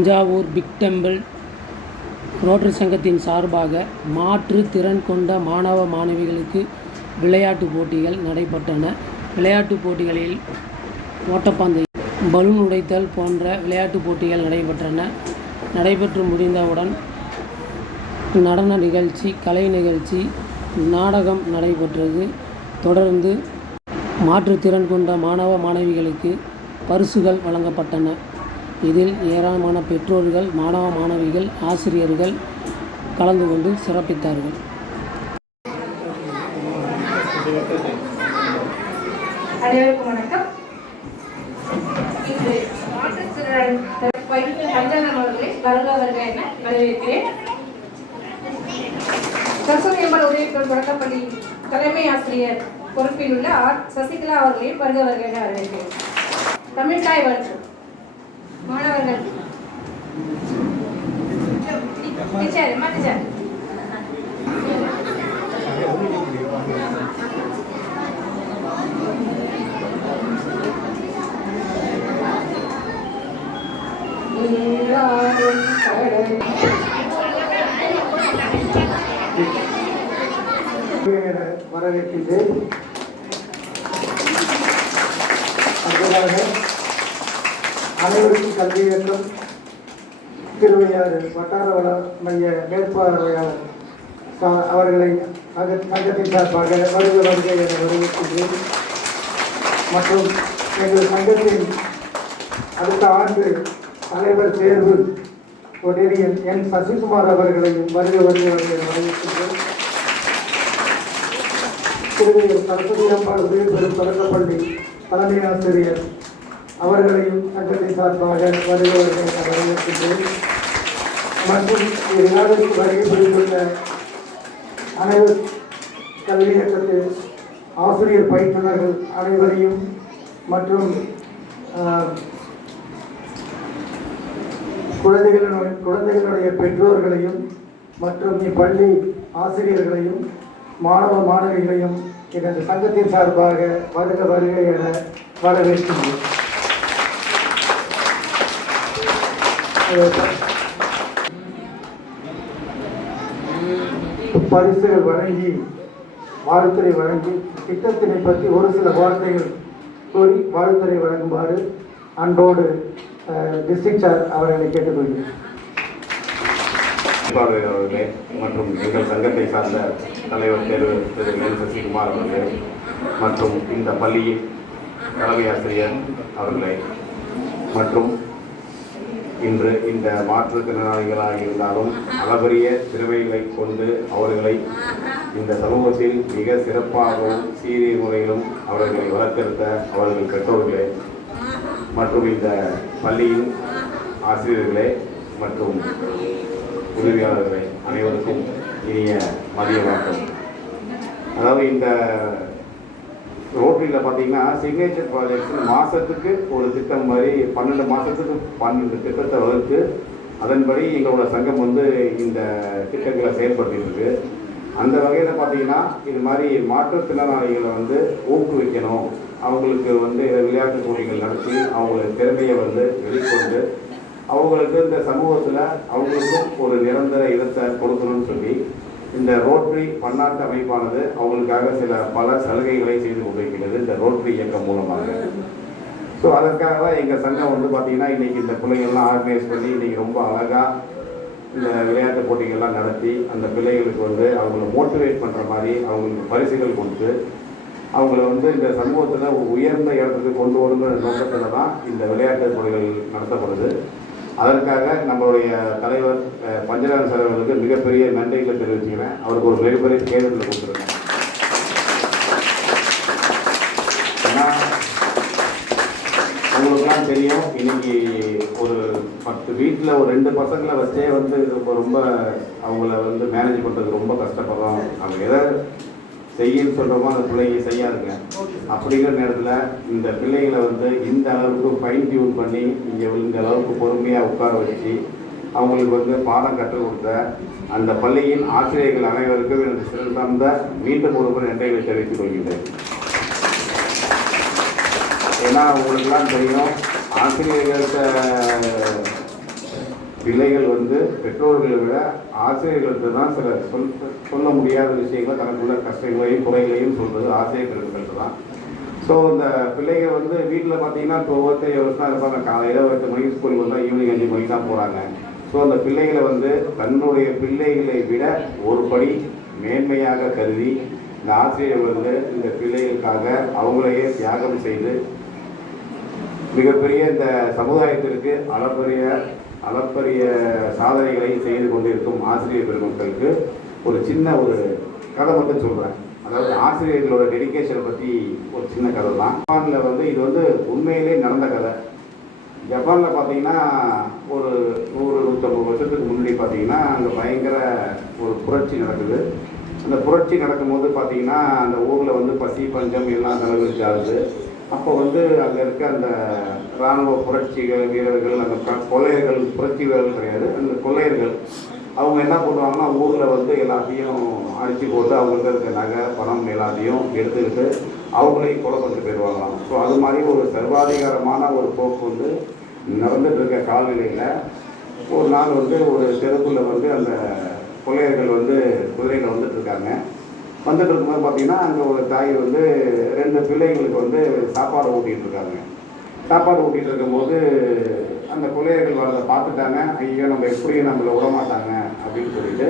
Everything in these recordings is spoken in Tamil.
தஞ்சாவூர் பிக் டெம்பிள் ரோட்டரி சங்கத்தின் சார்பாக மாற்றுத் திறன் கொண்ட மாணவ மாணவிகளுக்கு விளையாட்டுப் போட்டிகள் நடைபெற்றன. விளையாட்டுப் போட்டிகளில் ஓட்டப்பந்தயம், பலூன் உடைத்தல் போன்ற விளையாட்டுப் போட்டிகள் நடைபெற்றன. நடைபெற்று முடிந்தவுடன் நடன நிகழ்ச்சி, கலை நிகழ்ச்சி, நாடகம் நடைபெற்றது. தொடர்ந்து மாற்றுத்திறன் கொண்ட மாணவ மாணவிகளுக்கு பரிசுகள் வழங்கப்பட்டன. இதில் ஏராளமான பெற்றோர்கள், மாணவ மாணவிகள், ஆசிரியர்கள் கலந்து கொண்டு சிறப்பித்தார்கள். அனைவருக்கும் வணக்கம். இன்று மாற்றுத்திறன் பஞ்சாங்கம் அவர்களை வருக என வரவேற்கிறேன். சரஸ்வதியம்மன் உதவித்தொழில் தொடக்கப்பள்ளி தலைமை ஆசிரியர் பொறுப்பில் உள்ள சசிகலா அவர்களையும் வருக என வரவேற்கிறேன். தமிழ்தாய் வாழ்த்து மாணவர்கள் வரவேற்கின்றேன். அனைவருக்கும் கல்வி இயக்கம் திருவையாறு வட்டார வள மைய மேற்பார்வையாளர் அவர்களை சங்கத்தின் சார்பாக வருக என வரவேற்கின்றேன். மற்றும் எங்கள் சங்கத்தின் அடுத்த ஆண்டு தலைவர் தேர்வு ஒடேரியன் என் சசிகுமார் அவர்களையும் வருக என வரவேற்கின்றேன். திருவையூர் சரஸ்வதியம்பாள் உதவிபெறும் தொடக்கப்பள்ளி தலைமை ஆசிரியர் அவர்களையும் சங்கத்தின் சார்பாக வருக என வரவேற்கின்றேன். மற்றும் இவ்விழாவிற்கு வருகை புரிந்துள்ள அனைவர் கல்வி இயக்கத்தில் ஆசிரியர் பயிற்றுனர்கள் அனைவரையும் மற்றும் குழந்தைகளுடைய பெற்றோர்களையும் மற்றும் இப்பள்ளி ஆசிரியர்களையும் மாணவ மாணவிகளையும் எனது சங்கத்தின் சார்பாக வருக என வரவேற்கின்றேன். பரிசுகள் வழங்கி வாழ்த்துறை வழங்கி திட்டத்தினை பற்றி ஒரு சில வார்த்தைகள் கூறி வாழ்த்துறை வழங்குமாறு அன்போடு டிஸ்ட்ரிக்ட் சார் அவர்களை கேட்டுக்கொள்கிறேன். அவர்களே மற்றும் எங்கள் சங்கத்தை சார்ந்த தலைவர் தேர்வு திரு என் சசிகுமார் அவர்களே மற்றும் இந்த பள்ளியின் தலைமை ஆசிரியர் அவர்களே மற்றும் இன்று இந்த மாற்றுத்திறனாளிகளாக இருந்தாலும் அளவரிய திறமைகளை கொண்டு அவர்களை இந்த சமூகத்தில் மிக சிறப்பாகவும் சீரிய முறையிலும் அவர்களை வளர்த்தெடுத்த அவர்கள் பெற்றோர்களே மற்றும் இந்த பள்ளியின் ஆசிரியர்களே மற்றும் உதவியாளர்களே அனைவருக்கும் இனிய மதிய வணக்கம். அதாவது இந்த ரோட்டரியில் பார்த்தீங்கன்னா சிக்னேச்சர் ப்ராஜெக்ட்ஸ் மாதத்துக்கு ஒரு திட்டம் மாதிரி 12 மாதத்துக்கு 12 திட்டத்தை வகுத்து அதன்படி எங்களோட சங்கம் இந்த திட்டங்களை செயல்படுத்திட்டு அந்த வகையில் பார்த்தீங்கன்னா இது மாதிரி மாற்றுத்திறனாளிகளை ஊக்குவிக்கணும், அவங்களுக்கு விளையாட்டு போட்டிகள் நடத்தி அவங்களுக்கு திறமையை வெளிக்கொண்டு அவங்களுக்கு இந்த சமூகத்தில் அவங்களுக்கும் ஒரு நிரந்தர இடத்தை கொடுக்கணும்னு சொல்லி இந்த ரோட்டரி பன்னாட்டு அமைப்பானது அவங்களுக்காக பல சலுகைகளை செய்து கொண்டிருக்கிறது இந்த ரோட்டரி இயக்கம் மூலமாக. ஸோ அதற்காக எங்கள் சங்கம் பார்த்தீங்கன்னா இன்றைக்கி இந்த பிள்ளைகள்லாம் ஆர்கனைஸ் பண்ணி இன்றைக்கி ரொம்ப அழகாக இந்த விளையாட்டு போட்டிகள்லாம் நடத்தி அந்த பிள்ளைகளுக்கு அவங்கள மோட்டிவேட் பண்ணுற மாதிரி அவங்களுக்கு பரிசுகள் கொடுத்து அவங்கள இந்த சமூகத்தில் உயர்ந்த இடத்துக்கு கொண்டு வரணுங்கிற நோக்கத்தில் தான் இந்த விளையாட்டு போட்டிகள் நடத்தப்படுது. அதற்காக நம்மளுடைய தலைவர் பஞ்சநாதன் சார் அவர்களுக்கு மிகப்பெரிய நன்றிகளை தெரிவிச்சுக்கிறேன். அவருக்கு ஒரு மிகப்பெரிய கேள்விகளை கொடுத்துருக்கேன். ஏன்னா அவங்களுக்குலாம் தெரியும், இன்னைக்கு ஒரு 10 வீட்டில் ஒரு 2 பசங்களை வச்சே ரொம்ப அவங்கள மேனேஜ் பண்ணுறது ரொம்ப கஷ்டப்படுறோம். அவங்க எதை செய்யன்னு சொல்கிறோமோ அந்த பிள்ளைங்க செய்யாதுங்க. அப்படிங்கிற நேரத்தில் இந்த பிள்ளைகளை இந்த அளவுக்கு ஃபைன் டியூன் பண்ணி இந்த அளவுக்கு பொறுமையாக உட்கார வச்சு அவங்களுக்கு பாடம் கற்றுக் கொடுத்த அந்த பள்ளியின் ஆசிரியர்கள் அனைவருக்கும் எனக்கு சிறந்த மீண்டும் ஒரு நன்றிகளை தெரிவித்துக் கொள்கின்றேன். ஏன்னா உங்களுக்கெல்லாம் தெரியும், ஆசிரியர்கள்ட்ட பிள்ளைகள் வந்து பெற்றோர்களை விட ஆசிரியர்களுக்கு தான் சில சொல்ல முடியாத விஷயங்களை தனக்குள்ள கஷ்டங்களையும் குறைகளையும் சொல்வது ஆசிரியர் பெருமக்கள் தான். ஸோ இந்த பிள்ளைகள் வந்து வீட்டில் பார்த்தீங்கன்னா இப்போ ஒவ்வொருத்தர் வருஷம் இருப்பாங்க, காலையில் 8 மணிக்கு ஸ்கூலுக்கு வந்தால் ஈவினிங் 5 மணிக்கு தான் போகிறாங்க. ஸோ அந்த பிள்ளைகளை வந்து தன்னுடைய பிள்ளைகளை விட ஒரு படி மேன்மையாக கருதி இந்த ஆசிரியர் வந்து இந்த பிள்ளைகளுக்காக அவங்களையே தியாகம் செய்து மிகப்பெரிய இந்த சமுதாயத்திற்கு அளப்பரிய சாதனைகளை செய்து கொண்டிருக்கும் ஆசிரியர் பெருமக்களுக்கு ஒரு சின்ன ஒரு கதை மட்டும் சொல்கிறேன். அதாவது ஆசிரியர்களோட டெடிக்கேஷனை பற்றி ஒரு சின்ன கதை தான். ஜப்பானில் வந்து இது வந்து உண்மையிலே நடந்த கதை. ஜப்பானில் பார்த்தீங்கன்னா ஒரு 100-150 வருஷத்துக்கு முன்னாடி பார்த்தீங்கன்னா அங்கே பயங்கர ஒரு புரட்சி நடக்குது. அந்த புரட்சி நடக்கும்போது பார்த்தீங்கன்னா அந்த ஊரில் வந்து பசி பஞ்சம் எல்லாம் தலைவிரிச்சு ஆகுது. அப்போ வந்து அங்கே இருக்க அந்த இராணுவ வீரர்கள் அந்த கொள்ளையர்கள், புரட்சி வீரர்கள் கிடையாது, அந்த கொள்ளையர்கள் அவங்க என்ன பண்ணுவாங்கன்னா ஊரில் வந்து எல்லாத்தையும் அடித்து போட்டு அவங்களுக்கு இருக்க நகை பணம் எல்லாத்தையும் எடுத்துக்கிட்டு அவங்களையும் கொலை பண்ணிட்டு போயிடுவாங்களாம். ஸோ அது மாதிரி ஒரு சர்வாதிகாரமான ஒரு போக்கு வந்து நடந்துட்டு இருக்க காலநிலையில் ஒரு நாள் வந்து ஒரு தெருக்குள்ள வந்து அந்த கொள்ளையர்கள் வந்து குதிரையில் வந்துட்டு இருக்காங்க. வந்துட்டு இருக்கும்போது பார்த்தீங்கன்னா அங்கே ஒரு தாய் வந்து 2 பிள்ளைங்களுக்கு வந்து சாப்பாடு ஊட்டிகிட்டு இருக்காங்க. சாப்பாடு ஊட்டிகிட்டு இருக்கும்போது அந்த கொள்ளையர்கள் வரதை பார்த்துட்டாங்க. ஐயோ நம்ம எப்படியும் நம்மளை விடமாட்டாங்க அப்படின்னு சொல்லிட்டு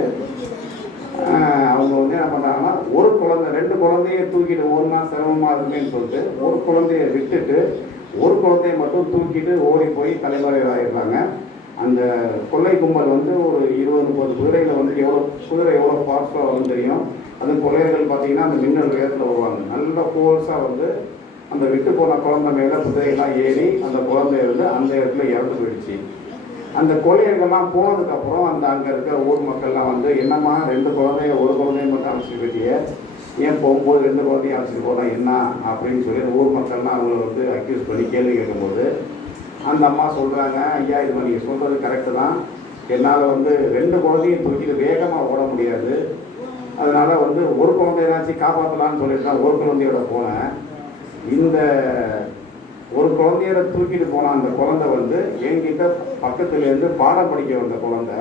அவங்க வந்து என்ன பண்ணுறாங்கன்னா ஒரு குழந்தை 2 குழந்தைய தூக்கிட்டு ஓடினா சிரமமாக இருக்குமேன்னு சொல்லிட்டு ஒரு குழந்தைய விட்டுட்டு ஒரு குழந்தைய மட்டும் தூக்கிட்டு ஓடி போய் தலைமறைவாகிடுறாங்க. அந்த கொள்ளை கும்பல் வந்து ஒரு 20-30 குதிரையில் வந்து குதிரை எவ்வளோ ஃபாஸ்ட்டாக வந்து தெரியும். அது கொள்ளையர்கள் பார்த்தீங்கன்னா அந்த மின்னல் வேகத்தில் வருவாங்க. நல்ல ஃபோர்ஸாக வந்து அந்த விட்டு போன குழந்தை மேலே குதிரையெல்லாம் ஏறி அந்த குழந்தைய வந்து அந்த இடத்துல இறந்து போயிடுச்சு. அந்த கொள்ளையர்கள்லாம் போனதுக்கப்புறம் அந்த அங்கே இருக்கிற ஊர் மக்கள்லாம் வந்து என்னம்மா 2 குழந்தைய ஒரு குழந்தைய மட்டும் அழைச்சிட்டு போயிட்டியே, ஏன் போகும்போது 2 குழந்தையும் அழைச்சிட்டு போனால் என்ன அப்படின்னு சொல்லி அந்த ஊர் மக்கள்லாம் அவங்கள வந்து அக்யூஸ் பண்ணி கேள்வி கேட்கும்போது அந்த அம்மா சொல்கிறாங்க, ஐயா இது நீங்கள் சொல்கிறது கரெக்டு தான், என்னால் வந்து 2 குழந்தையும் தூக்கிட்டு வேகமாக ஓட முடியாது, அதனால் வந்து ஒரு குழந்தையாச்சும் காப்பாற்றலான்னு சொல்லிட்டு தான் ஒரு குழந்தையோட போனேன். இந்த ஒரு குழந்தையோட தூக்கிட்டு போன அந்த குழந்தை வந்து என்கிட்ட பக்கத்துலேருந்து பாடம் படிக்க வந்த குழந்தை,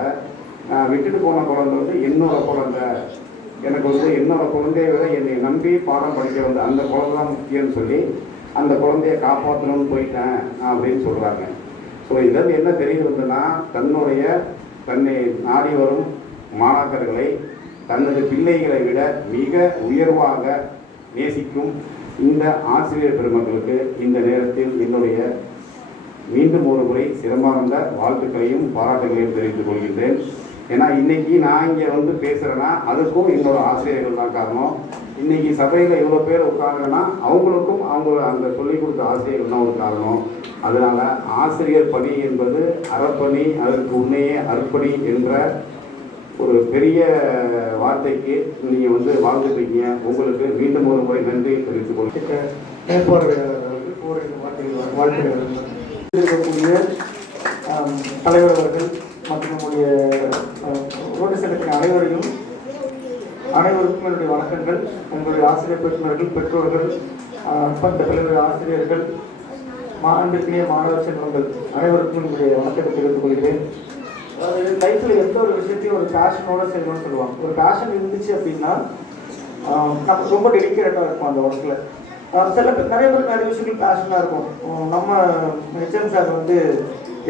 நான் விட்டுட்டு போன குழந்தை வந்து என்னோட குழந்தை, எனக்கு வந்து என்னோட குழந்தைய விட என்னை நம்பி பாடம் படிக்க வந்த அந்த குழந்தை தான் முக்கியம்னு சொல்லி அந்த குழந்தைய காப்பாற்றணும்னு போயிட்டேன் அப்படின்னு சொல்கிறாங்க. ஸோ இதில் என்ன தெரிகிறதுனா தன்னை நாடி வரும் மாணாக்கர்களை தனது பிள்ளைகளை விட மிக உயர்வாக நேசிக்கும் இந்த ஆசிரியர் பெருமக்களுக்கு இந்த நேரத்தில் என்னுடைய மீண்டும் ஒரு முறை சிறப்பார்ந்த வாழ்த்துக்களையும் பாராட்டுகளையும் தெரிவித்துக் கொள்கின்றேன். ஏன்னா இன்றைக்கி நான் இங்கே வந்து பேசுகிறேன்னா அதுக்கும் என்னோடய ஆசிரியர்கள் தான் காரணம். இன்றைக்கி சபையில் இவ்வளோ பேர் உட்காருங்கன்னா அவங்களுக்கும் அவங்க அந்த சொல்லிக் கொடுத்த ஆசிரியர்கள் தான் ஒரு காரணம். அதனால் ஆசிரியர் பணி என்பது அறப்பணி, அதற்கு உன்னையே அர்ப்பணி என்ற ஒரு பெரிய வார்த்தைக்கு நீங்கள் வந்து வாழ்ந்துட்டீங்க. உங்களுக்கு மீண்டும் ஒரு முறை நன்றி தெரிவித்துக் கொள்கிறேன். இருக்கக்கூடிய தலைவர் அவர்கள் மற்றும் நம்முடைய ரோட்டரி சங்கத்தின் அனைவருக்கும் என்னுடைய வணக்கங்கள். எங்களுடைய ஆசிரியர் பெற்றோர்கள், பெற்றோர்கள், அப்பந்த தலைவர் ஆசிரியர்கள், அன்பிற்கினிய மாணவர் செல்வங்கள் அனைவருக்கும் என்னுடைய வணக்கத்தை தெரிவித்துக் கொள்கிறேன். அதாவது லைஃப்பில் எந்த ஒரு விஷயத்தையும் ஒரு பேஷனோட செய்யணும்னு சொல்லுவாங்க. ஒரு பேஷன் இருந்துச்சு அப்படின்னா நமக்கு ரொம்ப டெடிக்கேட்டாக இருக்கும் அந்த ஒர்க்கில். சில பேர் நிறைய விஷயங்கள் பேஷனாக இருக்கும். நம்ம ஹெச்எம் சார் வந்து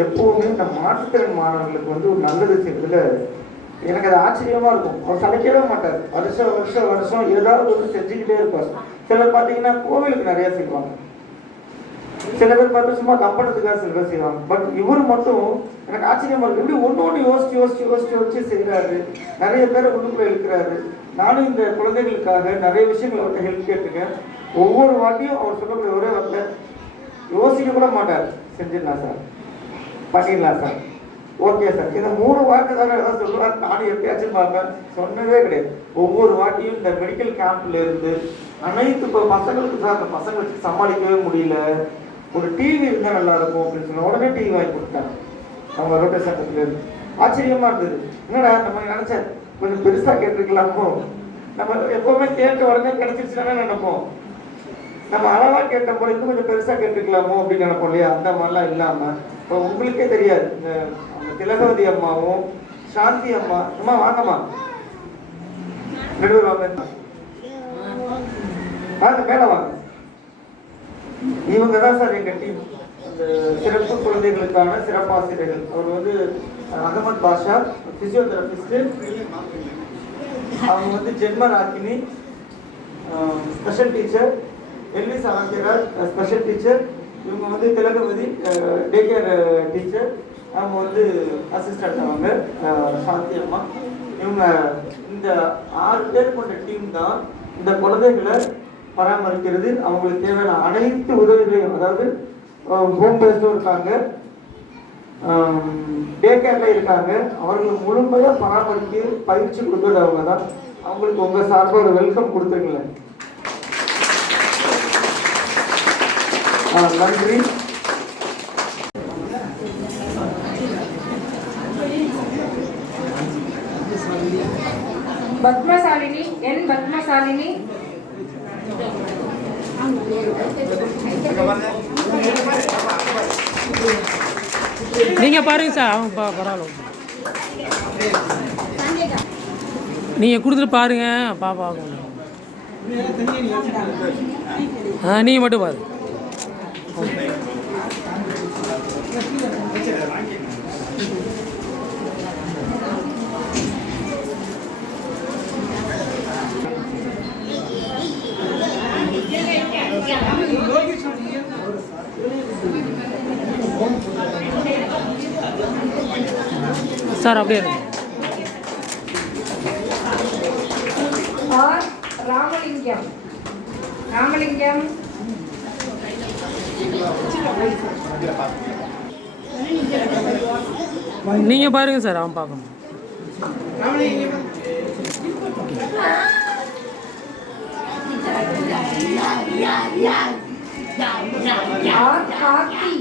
எப்போவுமே நம்ம மாற்றுத்திறன் மாணவர்களுக்கு வந்து ஒரு நல்லது செய்யறதுல எனக்கு அது ஆச்சரியமாக இருக்கும். அவர் சளைக்கவே மாட்டார். வருஷம் ஏதாவது ஒன்று செஞ்சுக்கிட்டே இருப்பார். சிலர் பார்த்தீங்கன்னா கோவிலுக்கு நிறையா செய்வாங்க, சில பேர் பார்த்து சும்மா நம்பறதுக்காக சில பேர் செய்வாங்க. பட் இவர் மட்டும் எனக்கு ஆச்சரியமா இருக்கு. எப்படி ஒன்று யோசிச்சு செய்கிறாரு. நிறைய பேரை உள்ளுக்குள்ள இருக்கிறாரு. நானும் இந்த குழந்தைகளுக்காக நிறைய விஷயங்கள் அவர்கிட்ட ஹெல்ப் கேட்டிருக்கேன். ஒவ்வொரு வாட்டியும் அவர் சொல்லக்கூடிய ஒரே வார்த்தை, யோசிக்க கூட மாட்டார், செஞ்சிடலாம் சார், பண்ணிடலாம் சார், ஓகே சார். இந்த 3 வார்த்தை தான் ஏதாவது சொல்லுவார். நானும் எப்பயாச்சும் பார்ப்பேன், சொன்னதே கிடையாது. ஒவ்வொரு வாட்டியும் இந்த மெடிக்கல் கேம்ப்ல இருந்து அனைத்து இப்போ பசங்களுக்கு சார், அந்த பசங்க வச்சு சமாளிக்கவே முடியல, ஒரு டிவி இருந்தால் நல்லா இருக்கும் அப்படின்னு சொன்ன உடனே டிவி வாங்கி கொடுத்தாங்க அவங்க ரோட்டரி சங்கத்துலேருந்து. ஆச்சரியமா இருந்தது. என்னடா நம்ம நினைச்சேன் கொஞ்சம் பெருசா கேட்டிருக்கலாமோ, நம்ம எப்பவுமே கேட்ட உடனே கிடைச்சிருச்சுன்னா நினைப்போம், நம்ம அளவா கேட்ட போல இன்னும் கொஞ்சம் பெருசா கேட்டுக்கலாமோ அப்படின்னு நினைப்போம் இல்லையா? அந்த மாதிரிலாம் இல்லாம இப்போ உங்களுக்கே தெரியாது, இந்த திலகவதி அம்மாவும் சாந்தி அம்மா அம்மா வாங்கம்மா நடுவர் வாங்க வாங்க மேல வாங்க. இவங்க தான் சார் எங்க டீம், இந்த சிறப்பு குழந்தைகளுக்கான சிறப்பாசிரியர்கள். அவர் வந்து அகமது பாஷா பிசியோதெரபிஸ்ட், அவங்க வந்து ஜென்ம ராக்கினி ஸ்பெஷல் டீச்சர், எல்விஸ் ஆராய்ச்சியாளர் ஸ்பெஷல் டீச்சர், இவங்க வந்து திலகவதி டே கேர் டீச்சர், அவங்க வந்து அசிஸ்டன்ட் அவங்க சாந்தி அம்மா. இவங்க இந்த 6 பேர் கொண்ட டீம் தான் இந்த குழந்தைகளை பராமரிக்கிறது. அவங்களுக்கு தேவையான அனைத்து உதவிகளையும், அதாவது ஹோம் பேஸ்டும் இருக்காங்க, டே கேர்ல இருக்காங்க, அவர்கள் முழுமையாக பராமரிக்க பயிற்சி கொடுக்குறது அவங்க தான். அவங்களுக்கு உங்க சார்பாக ஒரு வெல்கம் கொடுத்துருங்களேன். நன்றி. பத்மசாலினி என் பத்மசாலினி நீங்கள் பாருங்க சார். அவங்க பரவாயில்ல, நீங்கள் கொடுத்துட்டு பாருங்க பாப்பா. நீங்கள் மட்டும் பாரு. சார் அப்படியே இருக்கு. ஆர் ராமலிங்கம் ராமலிங்கம் நீங்கள் பாருங்க சார். அவன் பார்க்கணும். ஆர் கார்த்தி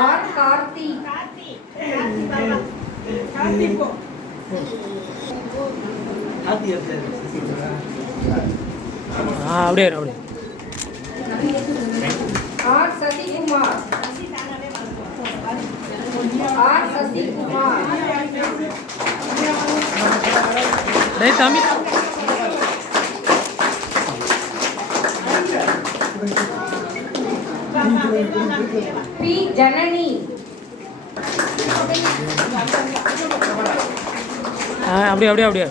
ஆர் கார்த்தி அப்படியே அப்படியே. ஆர் சசிகுமார் ஆர் சசிகுமார் டேய் தமிழ். பி ஜனனி அப்படியே அப்படியே அப்படியே.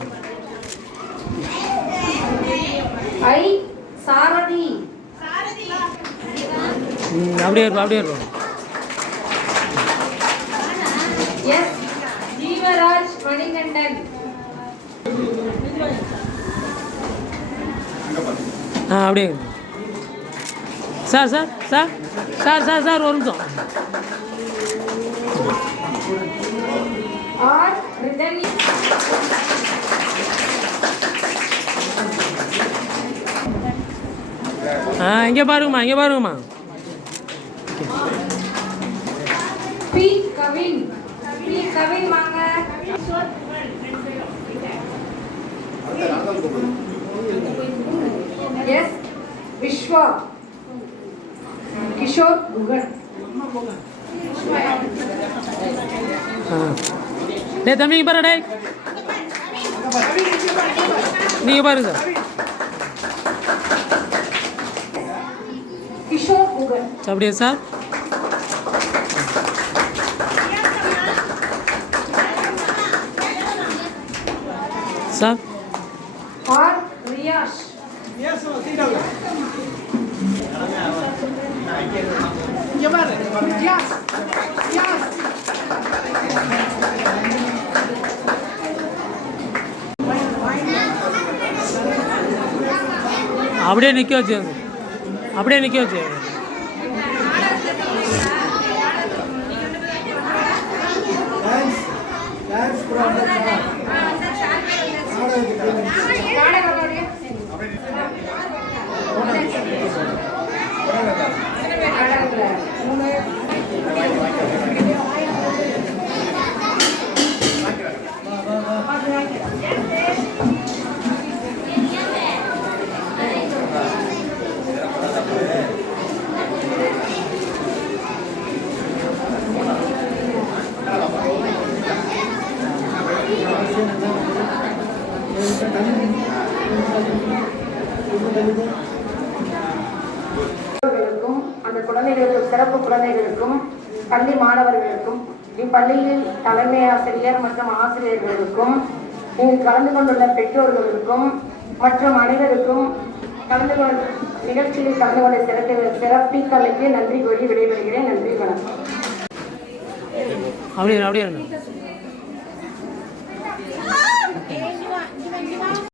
ஐ சாரதி அப்படியே இருக்கும் அப்படியே இருக்கும். எஸ் ஜீவராஜ் மணிகண்டன் அப்படியே sir sir sir sir sir sir ஒரு நிமிஷம். ஆர் ரிதனி இங்கே பாருங்கம்மா, இங்கே பாருங்கம்மா. பி கவின் பி கவின் வாங்க. எஸ் விஸ்வா கிஷோர் குகன் டே தம்பி இங்கே பாரு. டே நீங்கள் பாருங்க சார். கிஷோர் குகன் அப்படியே சார். சார் ஆர் ரியாஷ் அப்படியே நிற்க வச்சு, அப்படியே நிற்க வச்சு. அந்த குழந்தைகளுக்கும் சிறப்பு குழந்தைகளுக்கும் பள்ளி மாணவர்களுக்கும் இப்பள்ளியில் தலைமை ஆசிரியர் மற்றும் ஆசிரியர்களுக்கும் இங்கு கலந்து கொண்டுள்ள பெற்றோர்களுக்கும் மற்றும் அனைவருக்கும் நிகழ்ச்சியில் கலந்து கொண்ட சிறப்பித்தலுக்கு நன்றி கூறி விடைபெறுகிறேன். நன்றி, வணக்கம். அப்படியே